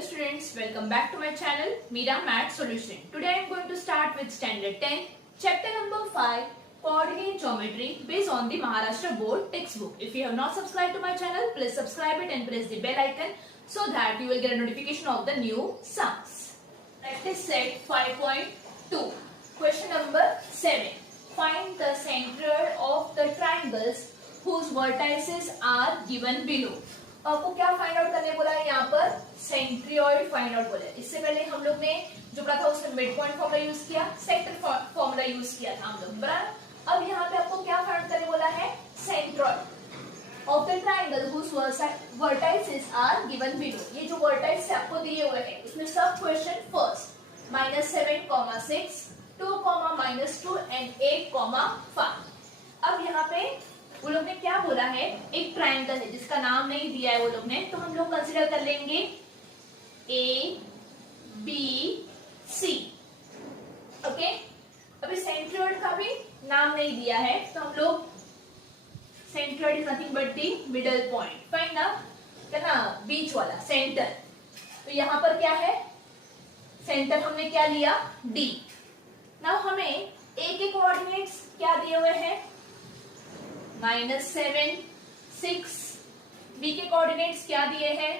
Hello students, welcome back to my channel Meera Math Solution. Today I am going to start with standard 10, chapter number 5, coordinate geometry based on the Maharashtra board textbook. If you have not subscribed to my channel, please subscribe it and press the bell icon so that you will get a notification of the new sums. Practice set 5.2. Question number 7. Find the center of the triangles whose vertices are given below. आपको क्या find out करने बोला है यहाँ पर? सेंट्रियोइड find out बोला है. इससे पहले हम लोग ने जो पढ़ा था उसमें मिड पॉइंट फॉर्मूला यूज किया, सेक्टर फॉर्मूला यूज किया था हम लोग, बराबर. अब यहाँ पे आपको क्या फाइंड आउट करने बोला है? Centroid of the triangle whose vertices are given below. ये जो वर्टाइस आपको दिए हुए हैं उसमें सब क्वेश्चन फर्स्ट -7, 6, 2, -2 एंड 8, 5. अब यहाँ पे वो लोग ने क्या बोला है? एक ट्रायंगल है जिसका नाम नहीं दिया है वो लोग ने, तो हम लोग कंसीडर कर लेंगे ए बी सी. ओके, अभी सेंट्रोइड का भी नाम नहीं दिया है तो हम लोग centroid is nothing but the middle point. Fine ना, क्या बीच वाला सेंटर. तो यहाँ पर क्या है? सेंटर हमने क्या लिया? डी. नाउ हमें ए के कोऑर्डिनेट्स क्या दिए हुए हैं? -7, 6. बी के कोऑर्डिनेट्स क्या दिए हैं?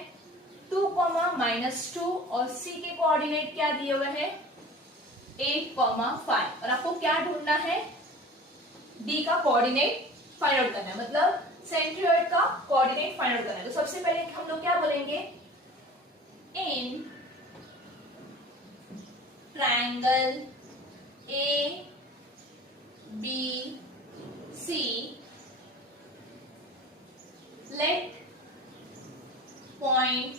2, -2 और सी के कोऑर्डिनेट क्या दिए हुए हैं? 8, 5. और आपको क्या ढूंढना है? डी का कोऑर्डिनेट फाइंड आउट करना है, मतलब सेंट्रियोइड का कोऑर्डिनेट फाइंड आउट करना है. तो सबसे पहले हम लोग क्या बोलेंगे? In triangle A B C let point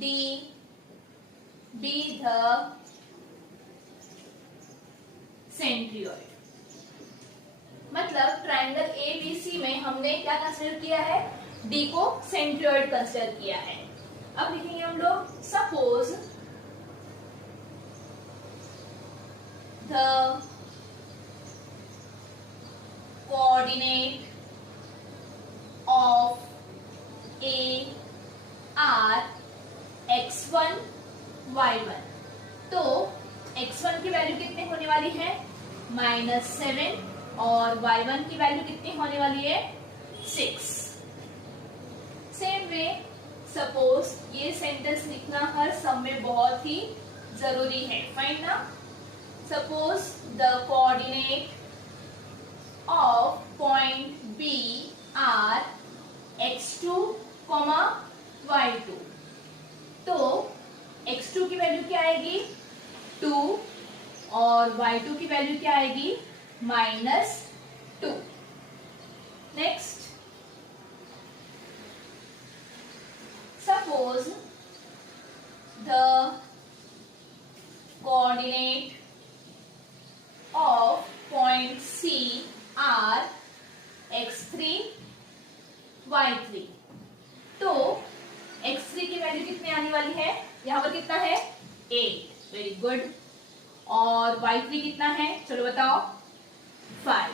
D be the centroid. मतलब ट्रायंगल ABC में हमने क्या कंसीडर किया है? D को सेंट्रियोइड कंसीडर किया है. अब लिखेंगे हम लोग suppose the coordinate of A R x1 y1. तो x1 की वैल्यू कितनी होने वाली है? -7 और y1 की वैल्यू कितनी होने वाली है? 6. सेम वे सपोज ये सेंटेंस लिखना हर सम में बहुत ही जरूरी है. फाइन ना. Suppose the coordinate of point B are x2, y2. तो x2 की वैल्यू क्या आएगी? 2 और y2 की वैल्यू क्या आएगी? -2. Next suppose the coordinate of point C are x3, y3. तो x3 की वैल्यू कितनी आने वाली है? यहाँ पर कितना है? 8. Very good. और y3 कितना है? चलो बताओ. 5.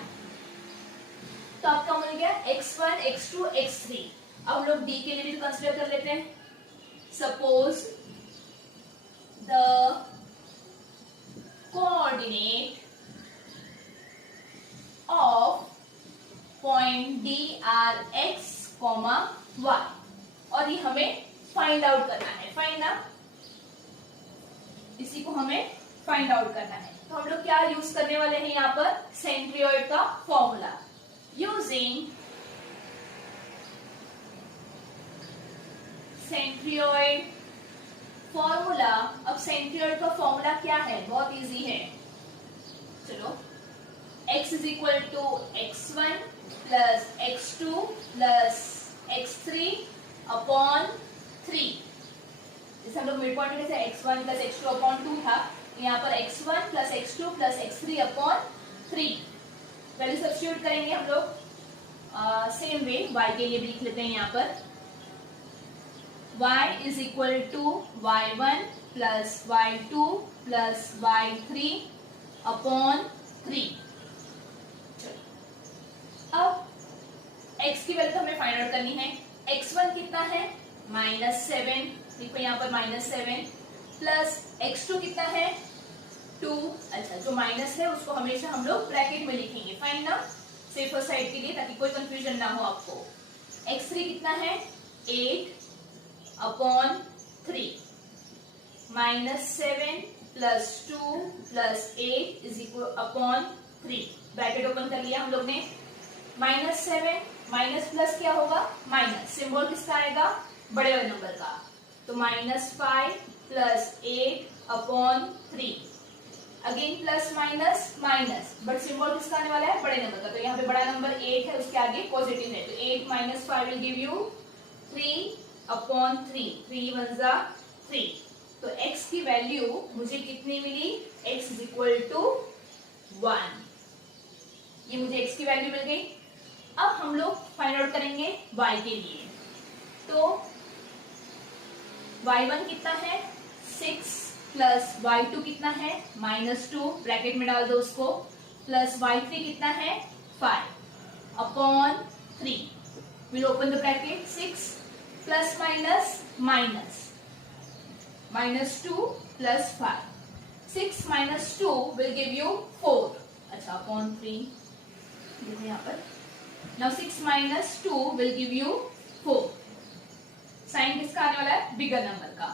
तो आपका मिल गया x1, x2, x3. अब हम लोग d के लिए भी कंसीडर कर लेते हैं. Suppose the coordinate of point D are x, y. और ये हमें फाइंड आउट करना है. फाइंड ना, इसी को हमें फाइंड आउट करना है. तो हम लोग क्या यूज करने वाले हैं यहाँ पर? सेंट्रियोइड का फॉर्मूला. Using centroid formula. अब सेंट्रियोइड का फॉर्मूला क्या है? बहुत इजी है. चलो, x is equal to x1 plus x2 plus x3 upon 3. जैसे हम लोग मिड पॉइंट में से x1 plus x2 upon 2 था, यहाँ पर x1 plus x2 plus x3 upon 3. Value substitute करेंगे हम लोग. सेम वे y के लिए भी लिख लेते हैं यहाँ पर. y is equal to y1 plus y2 plus y3 upon 3. अब x की वैल्यू हमें फाइंड आउट करनी है. x1 कितना है? -7, देखो यहाँ पर -7 प्लस x2 कितना है 2। अच्छा, जो माइनस है उसको हमेशा हम लोग ब्रैकेट में लिखेंगे, फाइन ना, सेफर साइड के लिए, ताकि कोई कंफ्यूजन ना हो आपको। x3 कितना है 8/3, -7 plus 2 plus 8 is equal upon 3, bracket open कर लिया हम लोग ने। -7 माइनस प्लस क्या होगा माइनस, सिंबल किसका आएगा बड़े वाले नंबर का, तो -5 plus 8/3, again plus minus minus, but symbol किसका आने वाला है बड़े नंबर का, तो यहाँ पे बड़ा नंबर 8 है, उसके आगे पॉजिटिव है, तो 8 - 5 विल गिव यू 3/3, 3 1 जा 3। तो x की वैल्यू मुझे कितनी मिली, x इज इक्वल टू 1, ये मुझे x की वैल्यू मिल गई। अब हम लोग फाइंड आउट करेंगे y के लिए, तो y1 कितना है 6 प्लस y2 कितना है -2, ब्रैकेट में डाल दो उसको, प्लस y3 कितना है 5/3, will open the bracket, 6 plus minus minus, -2 plus 5, 6 - 2 will give you 4, अच्छा अपॉन 3, देखो यहाँ पर, now 6 - 2 will give you 4, sign किसका आने वाला है बिगर नंबर का,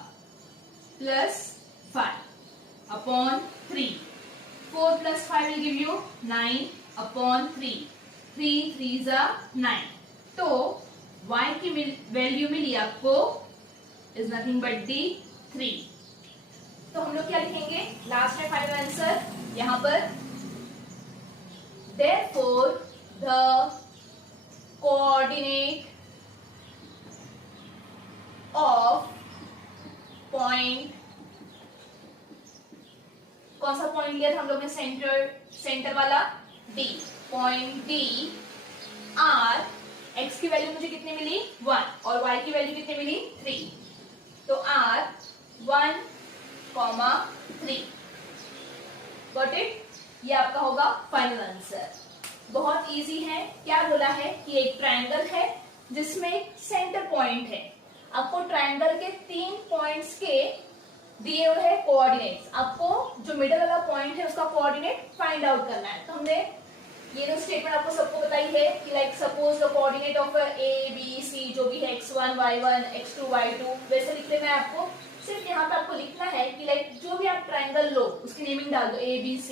plus 5/3, 4 plus 5 will give you 9/3, 3 3 जा 9, तो y की वैल्यू मिली आपको इज नथिंग बट दी 3। तो हम लोग क्या लिखेंगे लास्ट में फाइनल आंसर यहां पर, therefore the coordinate of point, कौन सा पॉइंट लिया था हम लोग ने, सेंटर वाला D, point D R, x की वैल्यू मुझे कितनी मिली 1 और y की वैल्यू कितनी मिली 3, तो R 1,3, गॉट इट, ये आपका होगा फाइनल आंसर। बहुत इजी है, क्या बोला है कि एक ट्रायंगल है जिसमें एक सेंटर पॉइंट है, आपको ट्रायंगल के 3 पॉइंट्स के दिए हुए हैं कोऑर्डिनेट्स, आपको जो मिडल वाला पॉइंट है उसका कोऑर्डिनेट फाइंड आउट करना है। तो हमने ये जो स्टेटमेंट आपको सबको बताई है कि like suppose the coordinate of a b c जो भी है x1 y1 x2 y2 वैसे लिख लेना है आपको। सिर्फ यहाँ पे आपको लिखना है कि लाइक जो भी आप ट्रायंगल लो उसकी नेमिंग डाल दो a b c।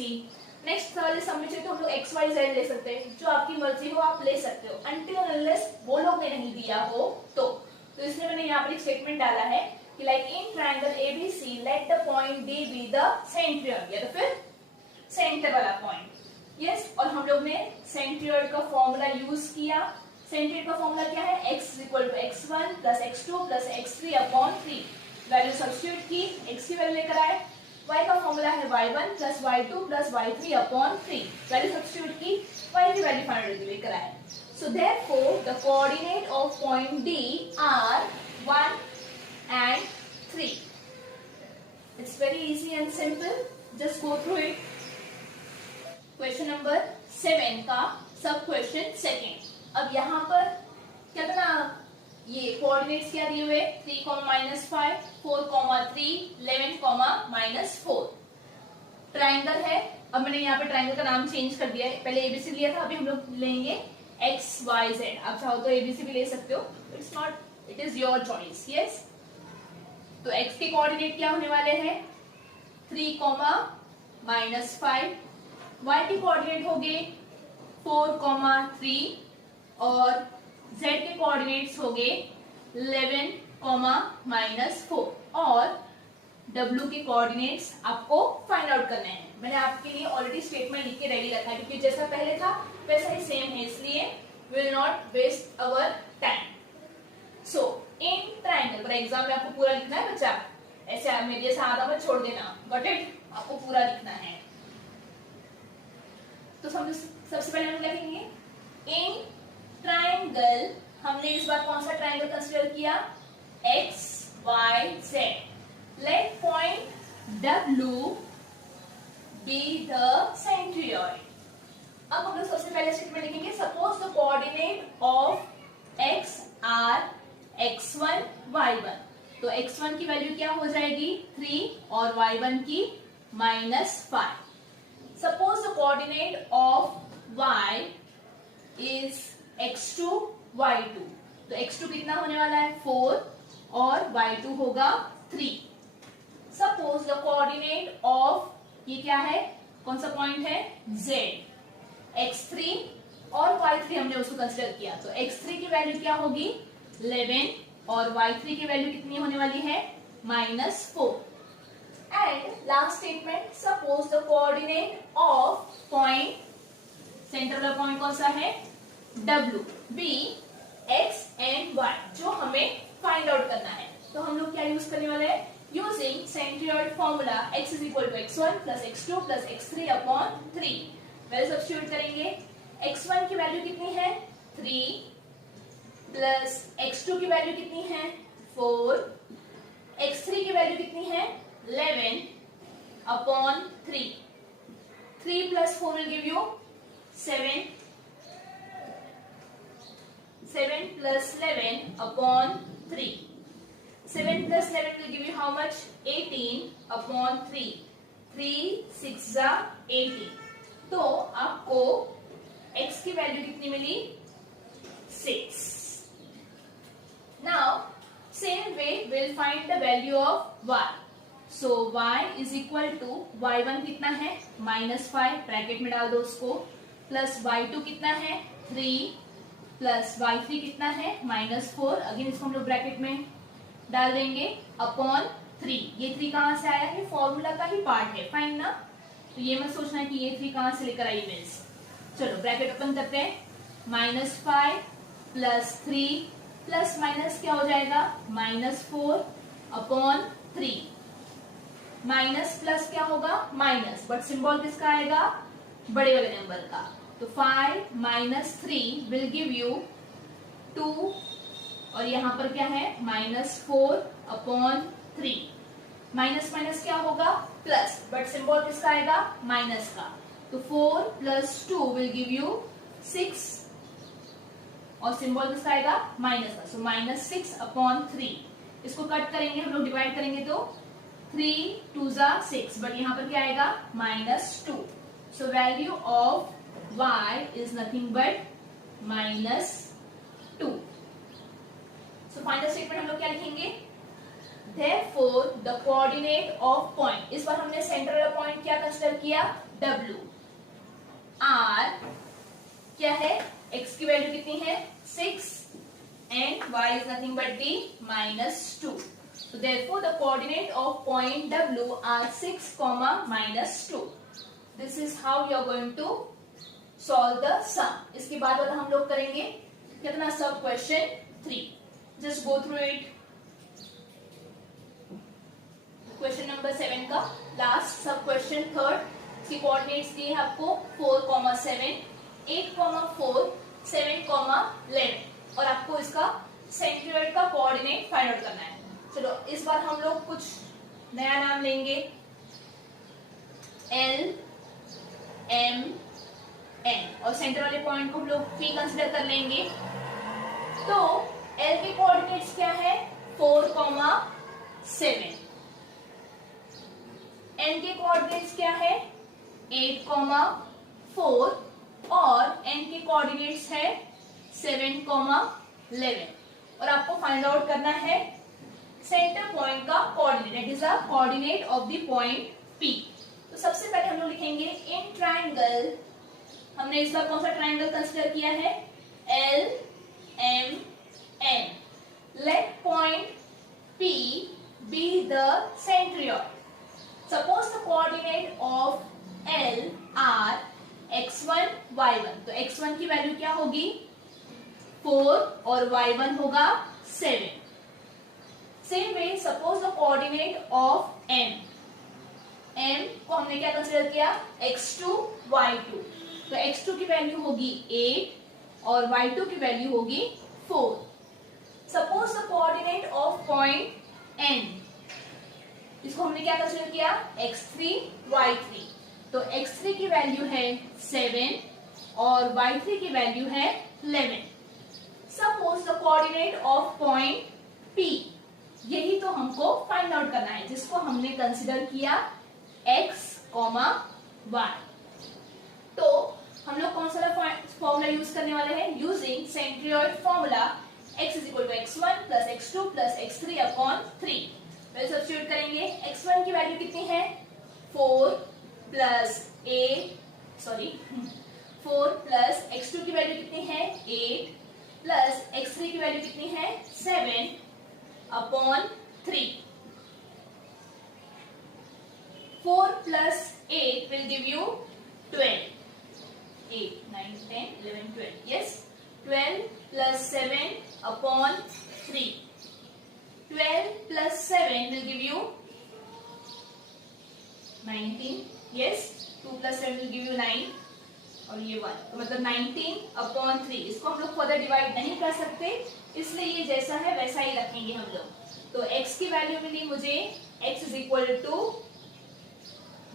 नेक्स्ट वाले सम में चाहिए तो हम लोग x y z ले सकते हैं, जो आपकी मर्जी हो आप ले सकते हो, अनटिल अनलेस वो लोग ने नहीं दिया हो तो इसलिए मैंने यहाँ पर एक स्टेटमेंट डाला है कि like in triangle ABC let the point D be the centroid, या तो फिर सेंटर वाला पॉइंट। यस, और हम लोग ने सेंट्रियड का फॉर्मूला यूज किया। सेंट्रियड का फॉर्मूला क्या है, x equal to x1 plus x2 plus x3 upon 3, value substitute की, x की वैल्यू लेकर आए, y का फॉर्मूला है y1 plus y2 plus y3 upon 3, value substitute की, y की वैल्यू फाइंड लेकर आए। So therefore the coordinate of point D are 1 and 3. It's very easy and simple. Just go through it. Question number 7 का सब question second. अब यहाँ पर क्या था ना, ये कोऑर्डिनेट्स क्या दिए हुए 3, -5, 4, 3, 11, -4। ट्राइंगल है, अब मैंने यहाँ पे ट्राइंगल का नाम चेंज कर दिया है, पहले एबीसी लिया था, अभी हम लोग लेंगे x y z। आप चाहो तो एबीसी भी ले सकते हो, it's not, it is your choice. Yes, तो x के कोऑर्डिनेट क्या होने वाले हैं 3, -5, y के कोऑर्डिनेट हो गए 4, 3 और z के कोऑर्डिनेट्स हो गए 11, -4 और w के कोऑर्डिनेट्स आपको फाइंड आउट करने हैं। मैंने आपके लिए ऑलरेडी स्टेटमेंट लिख के रेडी रखा है, क्योंकि जैसा पहले था वैसा ही सेम है, इसलिए will not waste our time. So in triangle, पर एग्जाम में आपको पूरा लिखना है बच्चा, ऐसे मेरे जैसा आधा मत छोड़ देना, गॉट इट, आपको पूरा लिखना है। तो सबसे पहले हम क्या लिखेंगे इन ट्रायंगल, हमने इस बार कौन सा ट्रायंगल कंसीडर किया x y z। Let point W be the centroid। अब हम लोग सबसे पहले स्टेटमेंट लिखेंगे, suppose the coordinate of x are x1 y1, तो x1 की वैल्यू क्या हो जाएगी 3 और y1 की -5. Suppose the coordinate of y is x2 y2, तो x2 कितना होने वाला है 4 और y2 होगा 3. सपोज द कोऑर्डिनेट ऑफ, ये क्या है, कौन सा पॉइंट है z, x3 और y3 हमने उसको कंसीडर किया, तो x3 की वैल्यू क्या होगी 11 और y3 की वैल्यू कितनी होने वाली है -4. And last statement, suppose the coordinate of point, centre वाला पॉइंट कौन सा है W, B, X and Y, जो हमें फाइंड आउट करना है. तो हम लोग क्या यूज करने वाले हैं, using centroid formula x is equal to x1 plus x2 plus x3 upon 3. Value substitute करेंगे. x1 की वैल्यू कितनी है 3 प्लस x2 की वैल्यू कितनी है 4, x3 की वैल्यू कितनी है 11 upon 3. 3 plus 4 will give you 7. 7 plus 11 upon 3. 7 plus 11 will give you how much? 18 upon 3. 3 6 18. तो आपको x की वैल्यू कितनी मिली 6. Now same way we'll find the value of y. So y is equal to y1 कितना है -5, ब्रैकेट में डाल दो उसको, प्लस y2 कितना है 3 प्लस y3 कितना है -4, अगेन इसको हम लोग ब्रैकेट में डाल देंगे, अपॉन 3. ये 3 कहां से आया है, फॉर्मूला का ही पार्ट है, फाइन ना. तो ये मत सोचना कि ये 3 कहां से लेकर आई मीन्स. चलो ब्रैकेट ओपन करते हैं. -5 प्लस 3 प्लस माइनस क्या हो जाएगा -4 अपॉन 3. माइनस प्लस क्या होगा माइनस, बट सिंबल किसका आएगा बड़े वाले नंबर का. तो 5 माइनस 3 विल गिव यू 2 और यहां पर क्या है -4 अपॉन 3. माइनस माइनस क्या होगा प्लस, बट सिंबल किसका आएगा माइनस का. तो 4 प्लस 2 विल गिव यू 6 और सिंबल किसका आएगा माइनस का. सो -6 अपॉन 3. इसको कट करेंगे हम लोग, डिवाइड करेंगे तो 3 2 6, बट यहां पर क्या आएगा -2. So value of y is nothing but -2. So final statement हम लोग क्या लिखेंगे, therefore the coordinate of point, इस बार हमने सेंटर वाला पॉइंट क्या कंसीडर किया W. R क्या है, x की वैल्यू कितनी है 6 and y is nothing but the -2. So therefore the coordinate of point W are 6, -2. This is how you are going to solve the sum. इसके बाद वाला हम लोग करेंगे कितना सब question 3. Just go through it. Question number 7 का last सब क्वेश्चन थर्ड. इसकी कोऑर्डिनेट्स दिए हैं आपको 4, 7, 8, 4, 7, 11 और आपको इसका सेंट्रोइड का कोऑर्डिनेट फाइंड आउट करना है. चलो इस बार हम लोग कुछ नया नाम लेंगे, L M N और सेंटर वाले पॉइंट को हम लोग P कंसीडर कर लेंगे. तो L के कोऑर्डिनेट्स क्या है 4, 7. N के कोऑर्डिनेट्स क्या है 8, 4 और N के कोऑर्डिनेट्स है 7, 11 और आपको फाइंड आउट करना है सेंटर पॉइंट का coordinate, that is the coordinate of the point P. तो सबसे पहले हम लोग लिखेंगे इन ट्राइंगल, हमने इस बार कौन सा ट्राइंगल कंसीडर किया है L M N. Let point P be the centroid. Suppose the coordinate of L are x1 y1. तो x1 की वैल्यू क्या होगी 4 और y1 होगा 7. Same way suppose the coordinate of M. M को हमने क्या कंसीडर किया x2 y2. तो x2 की वैल्यू होगी 8 और y2 की वैल्यू होगी 4. Suppose the coordinate of point N. इसको हमने क्या कंसीडर किया x3 y3. तो x3 की वैल्यू है 7 और y3 की वैल्यू है 11. Suppose the coordinate of point P, यही तो हमको फाइंड आउट करना है जिसको हमने कंसिडर किया x, y। तो हम लोग कौन सा फॉर्मूला यूज करने वाले हैं? Using centroid formula x is equal to x1 plus x2 plus x3 upon 3। पहले सब्स्टिट्यूट करेंगे। x1 की वैल्यू कितनी है? 4 प्लस 4 प्लस x2 की वैल्यू कितनी है? 8 प्लस x3 की वैल्यू कितनी है? 7 upon 3। 4 plus 8 will give you 12. 8, 9, 10, 11, 12. Yes. 12 plus 7 upon 3. 12 plus 7 will give you 19. Yes. 2 plus 7 will give you 9. और ये 1, तो मतलब 19 अपॉन 3। इसको हम लोग फर्दर डिवाइड नहीं कर सकते, इसलिए ये जैसा है वैसा ही रखेंगे हम लोग। तो x की वैल्यू मिली मुझे, x is equal to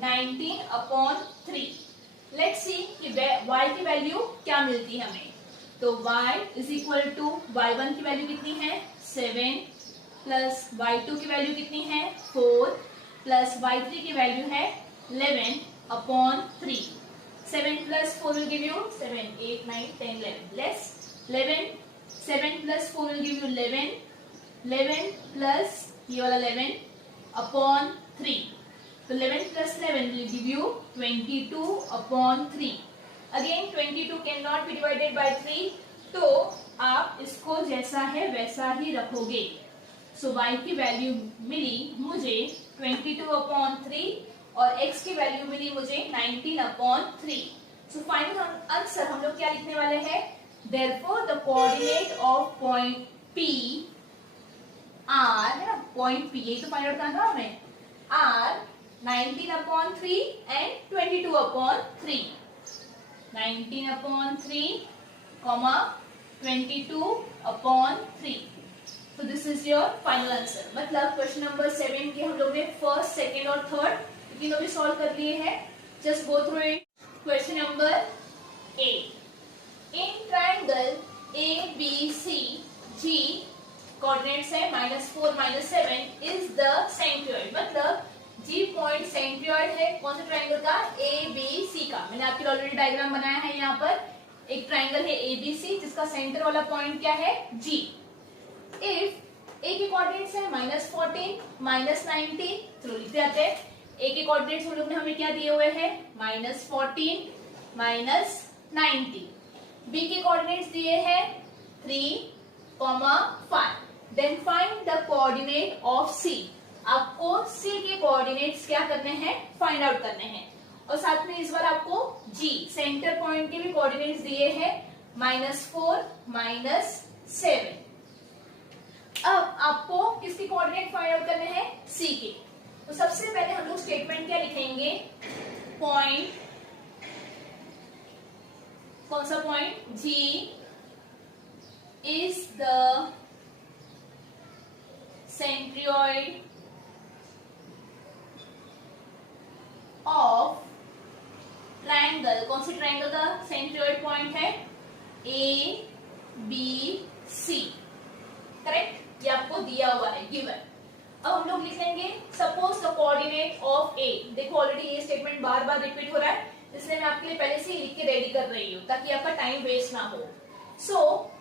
19 upon 3। Let's see कि y की वैल्यू क्या मिलती है हमें। तो y is equal to y1 की वैल्यू कितनी है? 7 प्लस y2 की वैल्यू कितनी है? 4 प्लस y3 की वैल्यू है 11 upon 3। 7 plus 4 will give you 7, 8, 9, 10, 11. Less 11, 7 plus 4 will give you 11. 11 plus ये वाला 11 upon 3. तो 11 plus 11 will give you 22 upon 3. Again 22 cannot be divided by 3. तो आप इसको जैसा है वैसा ही रखोगे। So y की वैल्यू मिली मुझे 22 upon 3 और x की वैल्यू मिली मुझे 19 अपॉन 3। सो फाइनल आंसर हम लोग क्या लिखने वाले हैं? Therefore the coordinate of point P are, है ना, पॉइंट P, यही तो फाइंड आउट करना है हमें, are 19 upon 3 and 22 upon 3। 19 upon 3, 22 upon 3। So this is your final answer। मतलब क्वेश्चन नंबर 7 के हम लोग ने फर्स्ट, सेकेंड और थर्ड तीनों भी सॉल्व कर लिए हैं। Just go through it. Question number 8। In triangle ABCG coordinates है -4 -7 इज द सेंट्रियोइड। मतलब G पॉइंट सेंट्रियोइड है कौन सा ट्राइंगल का? ABC का। मैंने आपके लिए ऑलरेडी डायग्राम बनाया है। यहाँ पर एक ट्राइंगल है ABC जिसका सेंटर वाला पॉइंट क्या है? G। इफ A के कोऑर्डिनेट्स है -14 -19, चलो लिखते जाते हैं। A के कोऑर्डिनेट्स हम लोग ने हमें क्या दिए हुए हैं? -14 -19। B के कोऑर्डिनेट्स दिए हैं 3, 5। Then find the coordinate of C। आपको C के कोऑर्डिनेट्स क्या करने हैं? फाइंड आउट करने हैं। और साथ में इस बार आपको G सेंटर पॉइंट के भी कोऑर्डिनेट्स दिए हैं -4 -7। अब आपको किसके कोऑर्डिनेट फाइंड आउट करने हैं? C के। तो सबसे पहले हम लोग स्टेटमेंट क्या लिखेंगे? पॉइंट, कौन सा point? G is the centroid of triangle. कौन सी ट्राइंगल का सेंट्रियोइड पॉइंट है? ABC। करेक्ट, ये आपको दिया हुआ है, गिवन। अब हम लोग लिखेंगे suppose the coordinate of A। देखो ऑलरेडी ये स्टेटमेंट बार बार रिपीट हो रहा है, इसलिए मैं आपके लिए पहले से ही लिख के रेडी कर रही हूँ ताकि आपका टाइम वेस्ट ना हो। सो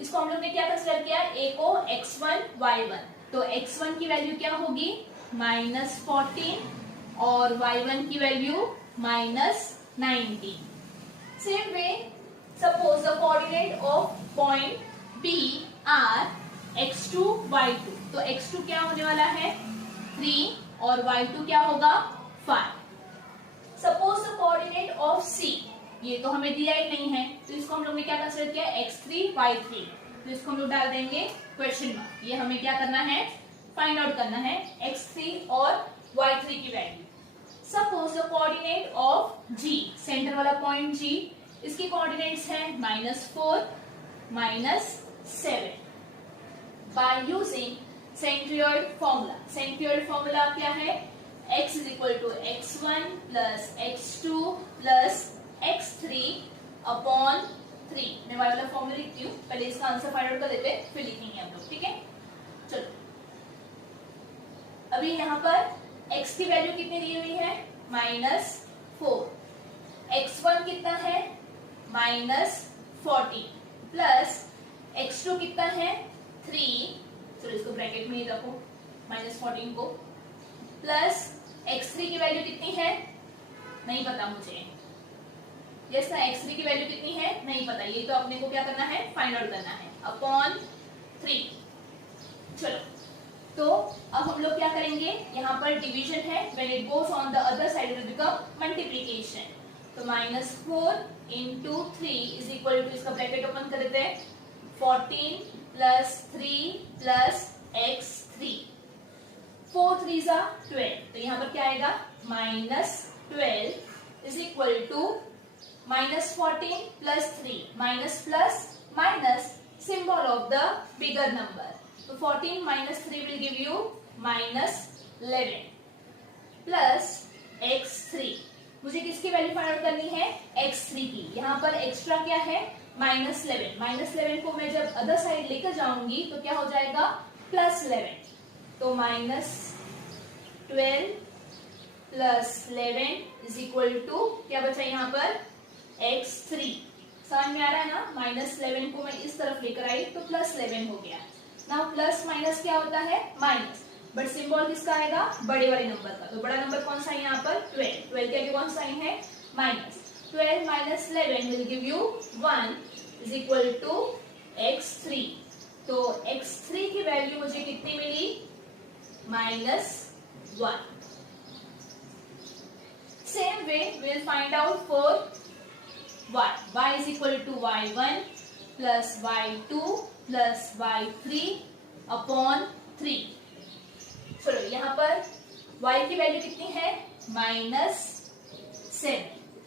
इसको हम लोग ने क्या कंसीडर किया? A को x1 y1। तो x1 की वैल्यू क्या होगी? -14 और y1 की value -19। Same way suppose the coordinate of point B are x2 y2। तो x2 क्या होने वाला है? 3 और y2 क्या होगा? 5। Suppose the coordinate of C, ये तो हमें दिया ही नहीं है, तो इसको हम लोग ने क्या कंसीडर किया? x3 y3। तो इसको हम लोग डाल देंगे क्वेश्चन मार्क। ये हमें क्या करना है? फाइंड आउट करना है x3 और y3 की वैल्यू। Suppose the coordinate of G, centre वाला पॉइंट G, इसके कोऑर्डिनेट्स हैं -4 -7। By using centroid formula. Centroid formula क्या है? x is equal to x1 plus x2 plus x3 upon 3। मैं y वाला फॉर्मूला लिखती हूँ, पहले इसका आंसर फाइंड आउट कर लेते हैं, फिर लिखेंगे हम लोग, ठीक है। चलो अभी यहाँ पर x की वैल्यू कितनी दी हुई है, -4, x1 कितना है -40 प्लस x2 कितना है 3, चलो इसको ब्रैकेट में ही रखो -14 को, प्लस x3 की वैल्यू कितनी है नहीं पता मुझे, यस ना, x3 की वैल्यू कितनी है नहीं पता, ये तो अपने को क्या करना है फाइंड आउट करना है, अपॉन 3। चलो तो अब हम लोग क्या करेंगे, यहाँ पर डिवीजन है, when it goes on the other side it will become multiplication, तो -4 into 3 इज इक्वल टू, इसका ब्रैकेट ओपन कर देते हैं, 14 plus 3 plus x3, 4 3s are 12, तो यहाँ पर क्या आएगा -12 is equal to -14 plus 3, minus plus minus symbol of the bigger number, तो 14 minus 3 will give you -11 plus x3, मुझे किसकी वैल्यू फाइंड आउट करनी है x3 की, यहाँ पर एक्स्ट्रा क्या है -11, -11 को मैं जब अदर साइड लेकर जाऊंगी तो क्या हो जाएगा +11, तो -12 plus 11 इज इक्वल टू क्या बचा यहाँ पर x3, समझ में आ रहा है ना, -11 को मैं इस तरफ लेकर आई तो +11 हो गया, नाउ प्लस माइनस क्या होता है माइनस, बट सिंबल किसका आएगा बड़े वाले नंबर का, तो बड़ा नंबर कौन सा है यहाँ पर 12, 12 के आगे कौन साइन है minus, 12 minus 11 will give you 1 is equal to x3, तो x3 की वैल्यू मुझे कितनी मिली -1। Same way we'll find out for y is equal to y1 plus y2 plus y3 upon 3। चलो यहाँ पर y की वैल्यू कितनी है -7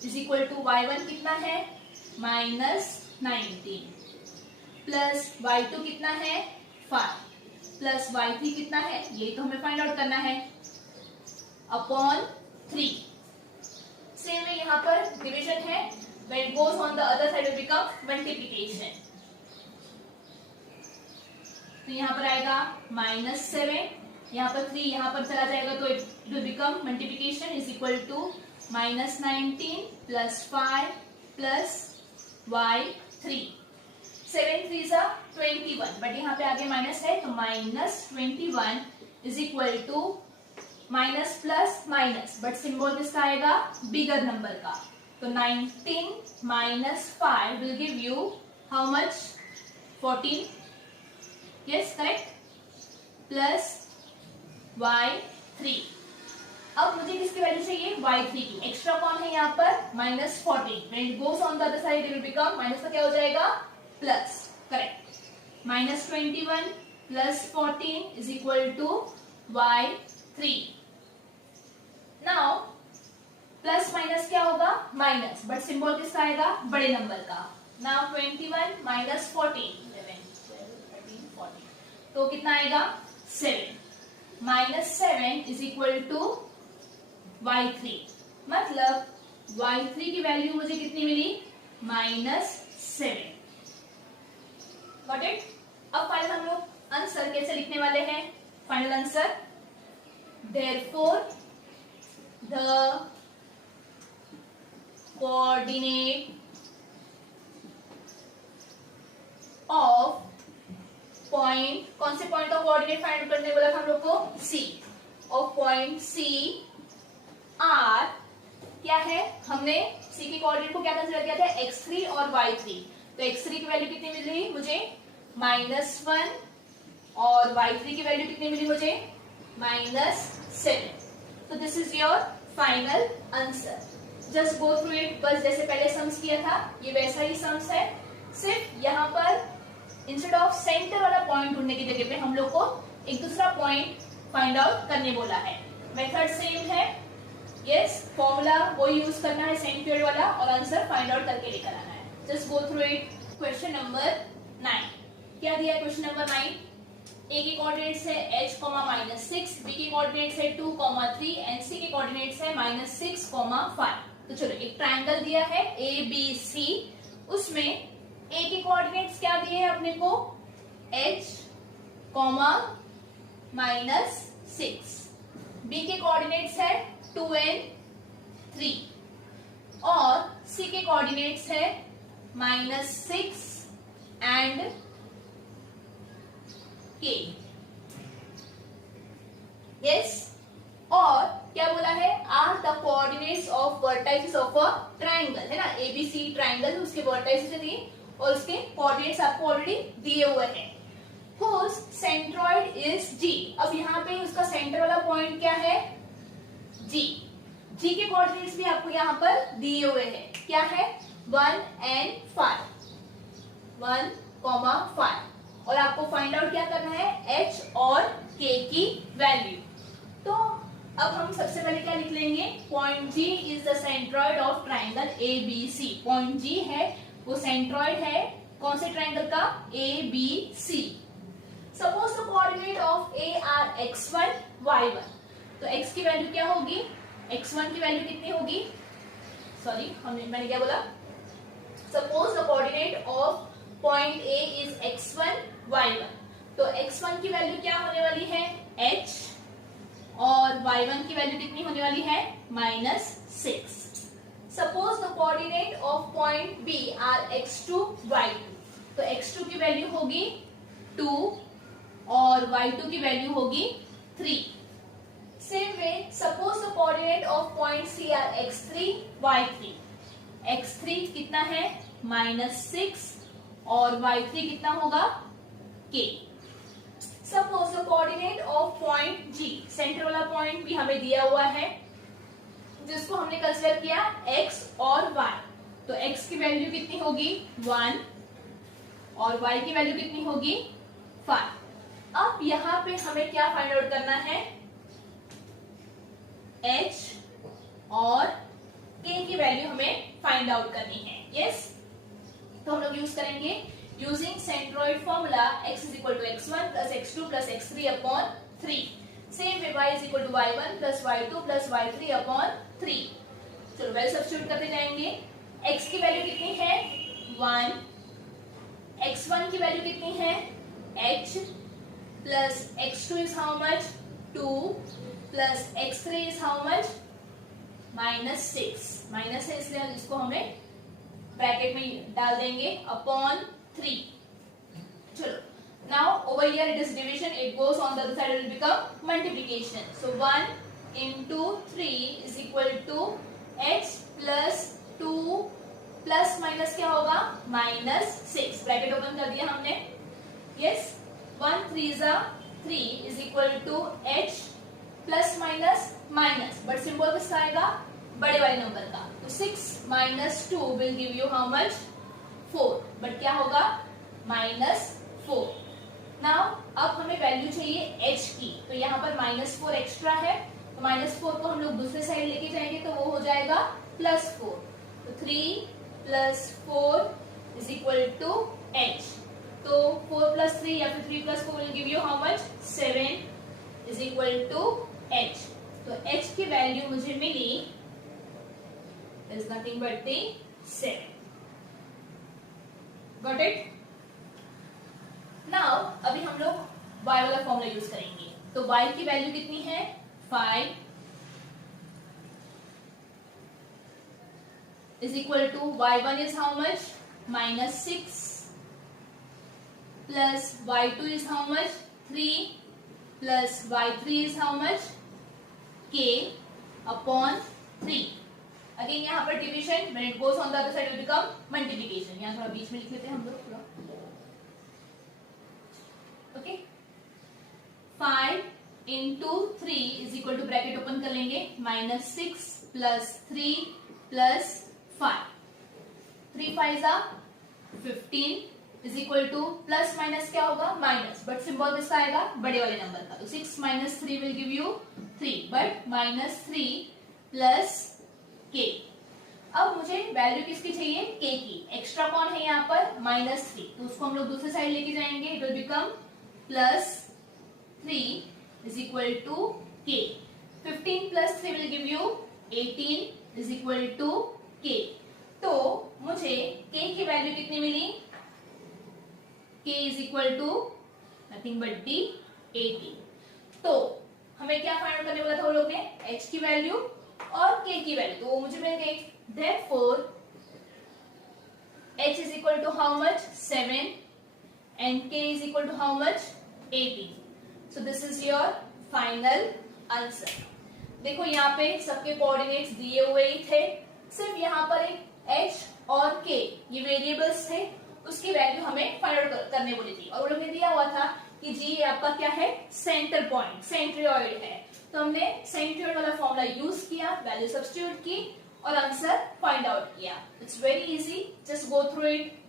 इज इक्वल टू y1 कितना है -19 प्लस y2 कितना है 5 प्लस y3 कितना है, ये तो हमें फाइंड आउट करना है, अपॉन 3। सेम है यहाँ पर डिवीजन है, when it goes on the other side will become multiplication, तो यहाँ पर आएगा -7, यहाँ पर 3 यहाँ पर चला जाएगा तो it will become multiplication is equal to -19 plus 5 plus y3, 7 3s are 21, but यहाँ पे आगे माइनस है तो -21 is equal to minus plus minus, but symbol किसका आएगा बिगर नंबर का, तो 19 minus 5 will give you how much 14, yes correct, plus y3। अब मुझे किसकी वैल्यू चाहिए y3 की, एक्स्ट्रा कौन है यहाँ पर -14, when it goes on the other side it will become minus का क्या हो जाएगा plus, correct, -21 plus 14 is equal to y3। Now plus minus क्या होगा माइनस, बट सिंबल किसका आएगा बड़े नंबर का, नाउ 21 minus 14 11 12 13 14, तो कितना आएगा 7, -7 इज इक्वल टू y3, मतलब y3 की वैल्यू मुझे कितनी मिली -7, गॉट इट। अब फाइनल हम लोग आंसर कैसे लिखने वाले हैं, final answer, therefore the coordinate of point, कौन से पॉइंट का कोऑर्डिनेट फाइंड करने बोला था हम लोग को C, of point C R क्या है, हमने C के कोऑर्डिनेट को क्या कंसीडर किया था x3 और y3, तो x3 की वैल्यू कितनी मिल रही मुझे -1 और y3 की वैल्यू कितनी मिली मुझे -7, तो this is your final answer. Just go through it, बस जैसे पहले सम्स किया था ये वैसा ही सम्स है, सिर्फ यहाँ पर इंस्टेड ऑफ सेंटर वाला पॉइंट ढूंढने की जगह पे हम लोग को एक दूसरा पॉइंट फाइंड आउट करने बोला है, मेथड सेम है, यस फॉर्मूला वो यूज करना है सेम पीरियड वाला और आंसर फाइंड आउट करके लेकर आना है। Just go through it. Question number 9 क्या दिया है, क्वेश्चन नंबर 9, ए के कोऑर्डिनेट्स है h, -6, बी के कोऑर्डिनेट्स है 2, 3 एंड सी के कोऑर्डिनेट्स है -6, 5। तो चलो एक ट्रायंगल दिया है ए बी सी, उसमें ए के कोऑर्डिनेट्स क्या दिए हैं अपने को, h कॉमा -6, बी के कोऑर्डिनेट्स है 2n 3 और सी के कोऑर्डिनेट्स है -6 एंड k। यस, और क्या बोला है, are the coordinates of vertices of a triangle, है ना, एबीसी ट्राइंगल, उसके वर्टाइसेस दिए और उसके कोऑर्डिनेट्स आपको ऑलरेडी दिए हुए हैं। whose centroid is G, अब यहाँ पे उसका सेंटर वाला पॉइंट क्या है, G। G के कोऑर्डिनेट्स भी आपको यहाँ पर दिए हुए हैं, क्या है 1 and 5, 1,5, और आपको फाइंड आउट क्या करना है, H और K की वैल्यू। तो अब हम सबसे पहले क्या लिख लेंगे, point G is the centroid of triangle ABC। Point G है वो सेंट्रॉइड है कौन से ट्राइंगल का, ABC। Suppose the coordinate of A are x1 y1, तो x की वैल्यू क्या होगी, x1 की वैल्यू कितनी होगी, सॉरी मैंने क्या बोला, suppose the coordinate of point A is x1 y1, तो x1 की वैल्यू क्या होने वाली है, h, और y1 की वैल्यू कितनी होने वाली है, -6। Suppose the coordinate of point B are x2 y2, तो x2 की वैल्यू होगी 2 और y2 की वैल्यू होगी 3। Same way suppose the coordinate of point C are x3 y3, x3 कितना है -6 और y3 कितना होगा k। Suppose the coordinate of point G, centre वाला पॉइंट भी हमें दिया हुआ है जिसको हमने कंसीडर किया x और y, तो x की वैल्यू कितनी होगी 1 और y की वैल्यू कितनी होगी 5। अब यहाँ पे हमें क्या फाइंड आउट करना है, h और k की वैल्यू हमें फाइंड आउट करनी है। यस, तो हम लोग यूज करेंगे using centroid formula x is equal to x1 plus x2 plus x3 upon 3, same way y is equal to y1 plus y2 plus y3 upon 3। चलो value substitute करते जाएंगे, x की वैल्यू कितनी है 1, x1 की वैल्यू कितनी है h, plus x2 is how much 2, plus x3 is how much -6, minus है इसलिए इसको हमें ब्रैकेट में डाल देंगे अपॉन 3। चलो now over here it is division, it goes on the other side, it will become multiplication, so 1 into 3 is equal to h plus 2 plus minus क्या होगा -6, ब्रैकेट ओपन कर दिया हमने। Yes, 1 3 3 is equal to h plus minus minus, but symbol किसका आएगा, बड़े वाले number का, तो 6 - 2 will give you how much 4, but क्या होगा -4। नाउ अब हमें वैल्यू चाहिए h की, तो यहाँ पर -4 एक्स्ट्रा है, तो -4 को हम लोग दूसरे साइड लेके जाएंगे तो वो हो जाएगा +4, तो 3 + 4 इज इक्वल टू h, तो 4 + 3 या फिर 3 + 4 will give you how much 7 is equal to h, तो h की वैल्यू मुझे मिली is nothing but the 7। Got it. Now अभी हम लोग y वाला फॉर्मूला यूज करेंगे, तो y की वैल्यू कितनी है 5 is equal to y1 is how much -6 plus y2 is how much 3 plus y3 is how much k upon 3। Again यहाँ पर division, when it goes on the other side will become multiplication, यहाँ थोड़ा बीच में लिख लेते हैं हम लोग पूरा। Okay, 5 into 3 is equal to bracket open कर लेंगे -6 plus 3 plus 5, 3 5 15 is equal two plus minus क्या होगा माइनस, बट सिंबल किसका आएगा बड़े वाले नंबर का, तो 6 - 3 will give you 3, but -3 plus k। अब मुझे वैल्यू किसकी चाहिए k की, एक्स्ट्रा कौन है यहाँ पर -3, तो उसको हम लोग दूसरे साइड लेके जाएंगे, it will become +3 is equal to k, 15 + 3 will give you 18 is equal to k। तो मुझे k की वैल्यू कितनी मिली k is equal to nothing but d 18। तो हमें क्या फाइंड आउट करने बोला था वो लोग ने, h की वैल्यू और k की वैल्यू, तो वो मुझे मिल गई। Therefore h is equal to how much 7 and k is equal to how much 18। so this is your final answer। देखो यहाँ पे सबके कोऑर्डिनेट्स दिए हुए ही थे, सिर्फ यहाँ पर एक h और k ये वेरिएबल्स थे, उसकी वैल्यू हमें फाइंड आउट करने बोली थी। और वो लोग ने दिया हुआ था कि जी ये आपका क्या है, सेंटर पॉइंट, सेंट्रियोइड है। तो हमने सेंट्रियोइड वाला फॉर्मूला यूज किया, वैल्यू सब्स्टिट्यूट की और आंसर फाइंड आउट किया। It's very easy, just go through it.